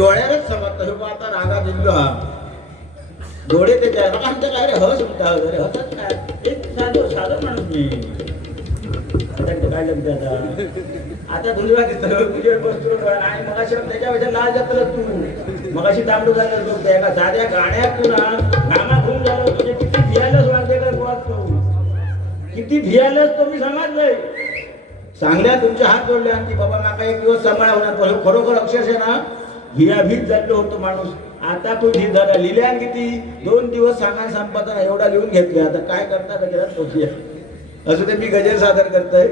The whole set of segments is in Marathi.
डोळ्यालाच समजतं. हे आता रागा दिलो हा. डोळे ते बघा आमच्या काय रे हस म्हणता अरे हसत काय? एक साधं साधं माणूस मी. काय जमते आता? आता तुला दिसतं. तुझ्या बसतो. आणि मग त्याच्या वेळेला लाल जातलं तू. मग अशी तांबडू झालं तू त्या एका साध्या गाण्यात तुला ना घामा घुम झालं तुझे किती भियायलाच वागते का बुवा तू? किती भियायलाच तुम्ही मी समजलंय चांगल्या तुमचे हात जोडले आणि बाबा माका एक दिवस सांभाळा होणार पण खरोखर अक्षरशः ना भियाभीत झालो होतो माणूस. आता तू धीर झाला लिहिल्या किती? दोन दिवस सांगा संपादना एवढा लिहून घेतला आता काय करता गजरात असू असं ते मी गजर सादर करतोय.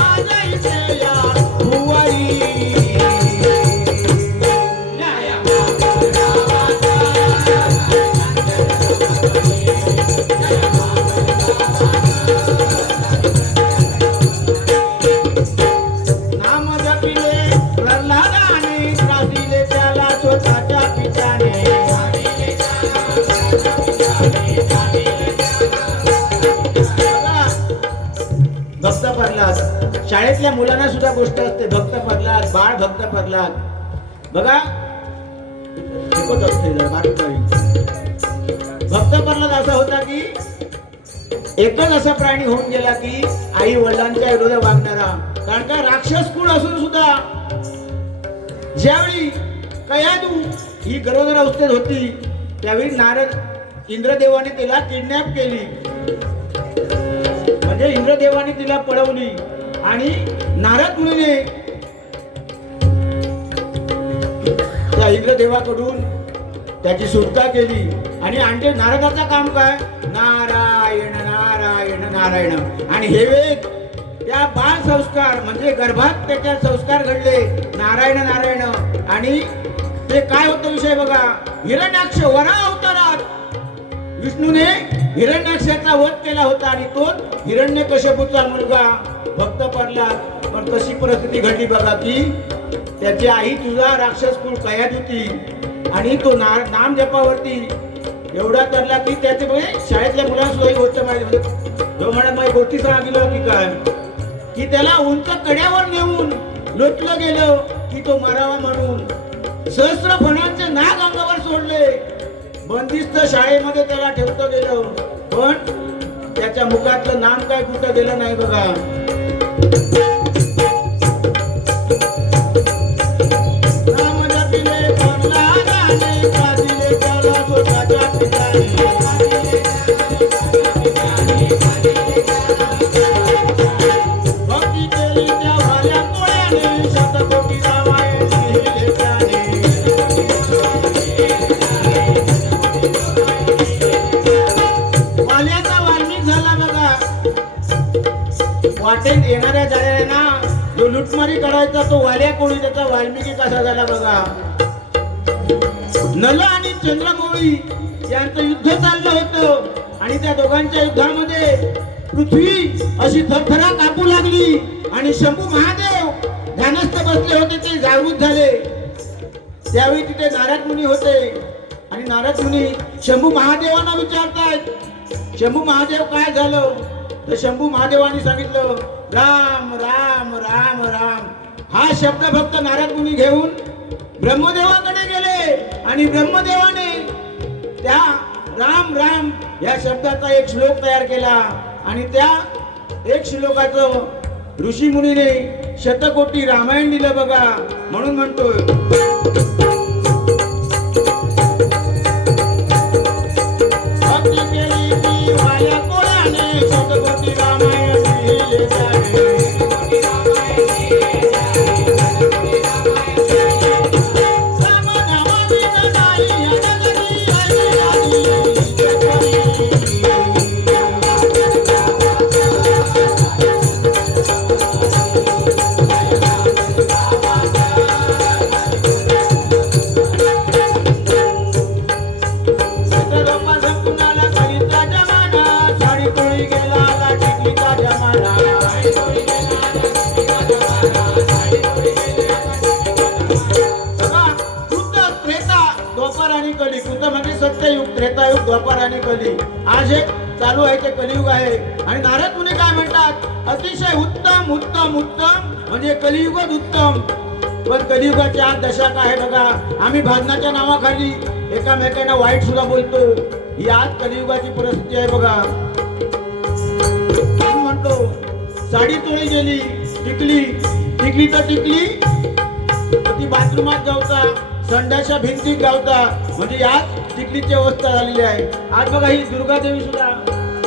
जाए प्रल्हाद मुलांना सुद्धा गोष्ट असते भक्त पडलात बाळ भक्त पडलात बघा शिकत असते भक्त पडलात असा होता की एकच असा प्राणी होऊन गेला की आई वडिलांच्या विरोधात वागणारा. कारण का राक्षस कुळ असून सुद्धा ज्यावेळी कयादू ही गरोदर अवस्थेत होती त्यावेळी नारद इंद्रदेवाने तिला किडनॅप केली. म्हणजे इंद्रदेवाने तिला पळवली. आणि नारद मुनीने त्या इंद्रदेवाकडून त्याची सुटका केली. आणि आणखी नारदाचं काम काय? नारायण नारायण नारायण. आणि हे वेद त्या बाल संस्कार म्हणजे गर्भात त्याच्या संस्कार घडले. नारायण नारायण. आणि ते काय होतं विषय बघा? हिरण्याक्ष वरा अवतारात विष्णूने हिरण्याक्षाचा वध केला होता आणि तो हिरण्य कश्यपूचा मुलगा भक्त पडला. पण तशी परिस्थिती घडली बघा की त्याची आई तुझा राक्षस कुळ कयात होती आणि तो ना नाम जपावरती एवढा तरला की त्याचे शाळेतल्या मुलांना सुद्धा ही गोष्ट माहिती जो म्हणत माझी गोष्टी सांगितलं की? काय की त्याला उंच कड्यावर नेऊन लोटलं गेलं की तो मरावा म्हणून सहस्र फणांचे नाग अंगावर सोडले. बंदिस्त शाळेमध्ये त्याला ठेवतं गेलं. पण त्याच्या मुखातलं नाम काय कुठं गेलं नाही बघा. करायचा तो वाड्या कोळी त्याचा वाल्मिकी कसा झाला बघा. नल आणि चंद्रकोळी यांचं युद्ध चाललं होतं. आणि त्या दोघांच्या युद्धामध्ये पृथ्वी अशी थरथरा कापू लागली. आणि शंभू महादेव ध्यानस्थ बसले होते ते जागृत झाले. त्यावेळी तिथे नारद मुनी होते. आणि नारद मुनी शंभू महादेवांना विचारतायत शंभू महादेव काय झालं? तर शंभू महादेवांनी सांगितलं राम राम राम राम. हा शब्द फक्त नारद मुनी घेऊन ब्रह्मदेवाकडे गेले. आणि ब्रह्मदेवाने त्या राम राम या शब्दाचा एक श्लोक तयार केला. आणि त्या एक श्लोकाचं ऋषी मुनीने शतकोटी रामायण दिलं बघा. म्हणून म्हणतोय. कलियुगात उत्तम. पण कलियुगाची आज दशा काय आहे बघा? आम्ही भाजनाच्या नावाखाली एकामेकांना वाईट सुद्धा बोलतो. ही आज कलियुगाची परिस्थिती आहे बघा. म्हणतो साडी तोळी गेली टिकली. टिकली तर टिकली ती बाथरूमात गावता संडाच्या भिंतीत गावता. म्हणजे यात टिकलीची अवस्था झालेली आहे. आज बघा ही दुर्गादेवी सुद्धा.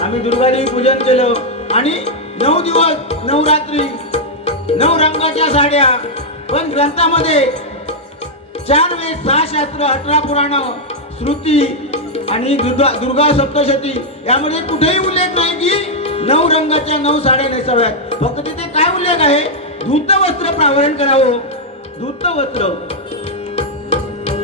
आम्ही दुर्गादेवी पूजन केलं. आणि नऊ दिवस नऊ रात्री नऊ रंगाच्या साड्या. पण ग्रंथामध्ये चार वेद सहा शास्त्र अठरा पुराण श्रुती आणि दुर्गा दुर्गा सप्तशती यामध्ये कुठेही उल्लेख नाही की नऊ रंगाच्या नऊ साड्या नेसाव्यात. फक्त तिथे काय उल्लेख आहे? धूत वस्त्र प्रावरण करावं. धूत वस्त्र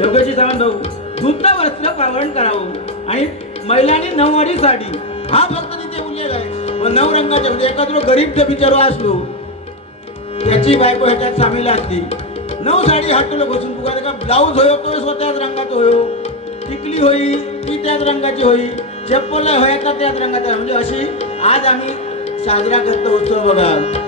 योगाची सावंत भाऊ धूत वस्त्र प्रावरण करावं. आणि महिलांनी नऊवारी साडी. हा फक्त तिथे उल्लेख आहे. नऊ रंगाच्या म्हणजे एखादं गरीब जर बिचारो असलो त्याची बायको ह्याच्यात सामील असली नऊ साडी हातूला बसून तुका का? ब्लाऊज होयो तो स्वतःच रंगात होयो. टिकली होई ती त्याच रंगाची होई. चप्पल होय तर त्याच रंगाचा. म्हणजे अशी आज आम्ही साजरा करतो उत्सव बघा.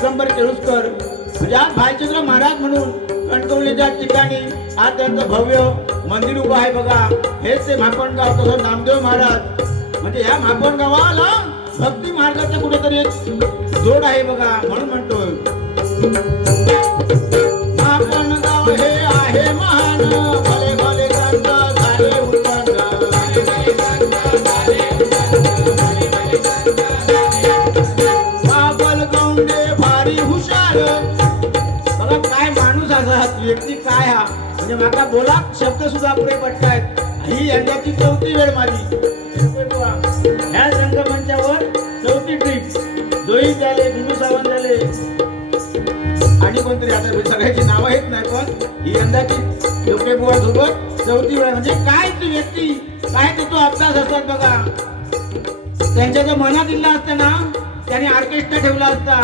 दिगंबर केळुसकर म्हणजे आज भाईचंद्र महाराज म्हणून कणकवलीच्या ठिकाणी आज त्यांचं भव्य मंदिर उभं आहे बघा. हेच ते मापण गाव तसं नामदेव महाराज. म्हणजे ह्या मापण गावाला भक्ती मार्गाचं कुठेतरी एक जोड आहे बघा म्हणून म्हणतोय. बोला शब्द सुद्धा पुढे पडतायत ही यंदाची चौथी वेळ माझी. ह्या रंगमंचावर चौथी ट्रीप. दोही झाले कोणतरी आता सगळ्याची नावं आहेत नाही पण ही यंदाची लोके बुवा सोबत चौथी वेळ. म्हणजे काय ती व्यक्ती? काय ते तो अभ्यास असतात बघा. त्यांच्या जर मनात दिला असतं ना त्याने ऑर्केस्ट्रा ठेवला असता.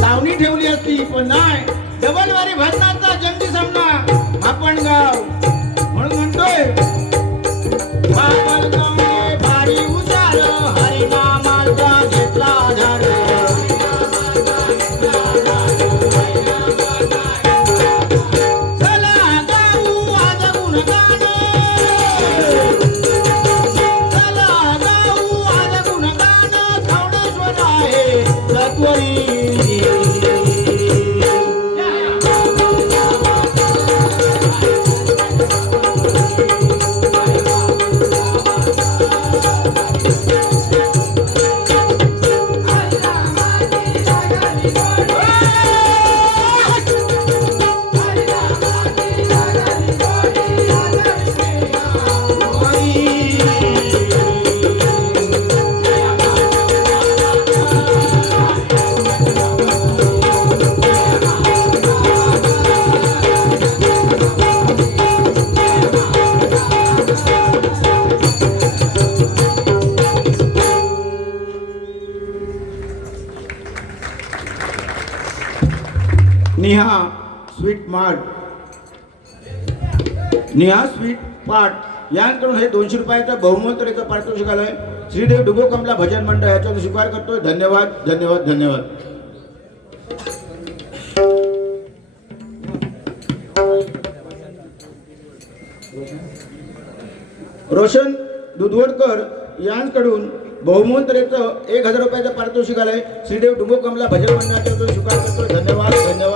लावणी ठेवली असती पण नाही. डबल वारी भरणाचा जंगी सामना आपण गाव म्हणून म्हणतोय भारी उचार हरिनामाचा घेतला आधार. चला Neha sweet mart. Neha sweet mart. यांकडून हे दोनशे रुपयाचं बहुमंत्रीचं पारितोषिक आलंय. श्रीदेव डुबो कमला भजन मंडळ याच्यावर स्वीकार करतोय. धन्यवाद धन्यवाद धन्यवाद. रोशन दुधवडकर यांकडून बहुमंत्रेचं एक हजार रुपयाचं पारितोषिक आलंय. श्रीदेव डुबो कमला भजन मंडळाच्या स्वीकार करतोय. धन्यवाद धन्यवाद.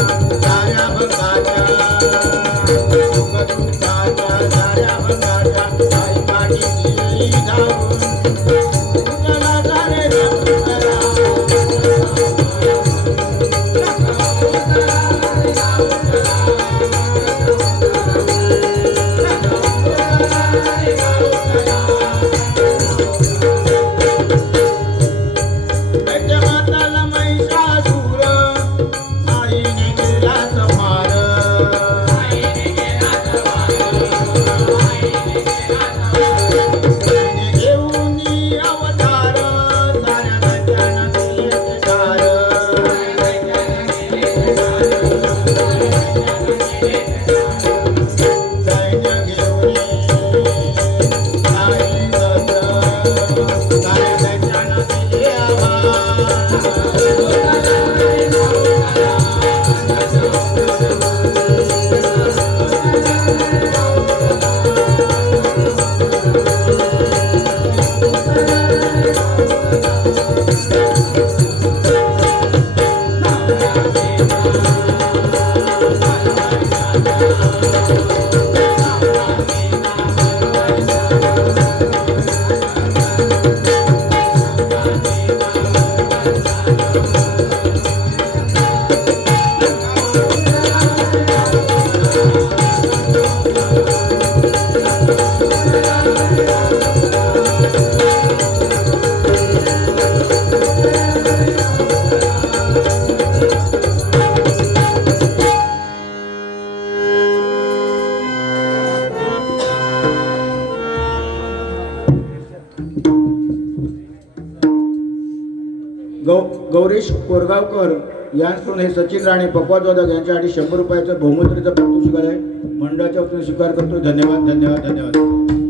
गौ गौरीश कोरगावकर यांकडून हे सचिन राणे पक्वादवादक यांच्यासाठी शंभर रुपयाचं बहुमंत्रीचं पारितोषिक आहे. मंडळाच्या वतीने स्वीकार करतो. धन्यवाद धन्यवाद धन्यवाद.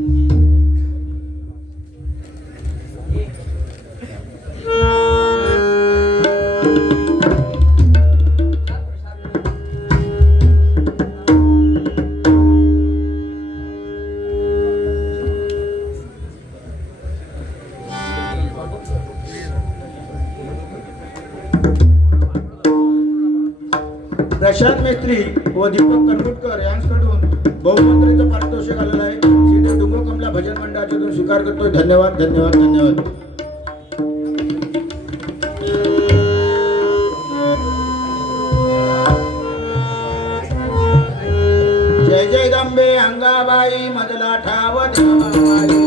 व दीपक करमुटकर यांच्याकडून बहुमंत्रीचं पारितोषिक आलेलं आहे. श्री डुंगो कमला भजन मंडळाच्यातून स्वीकार करतोय. धन्यवाद धन्यवाद धन्यवाद. जय जय दंबे अंगाबाई मदला ठाव देवाबाई.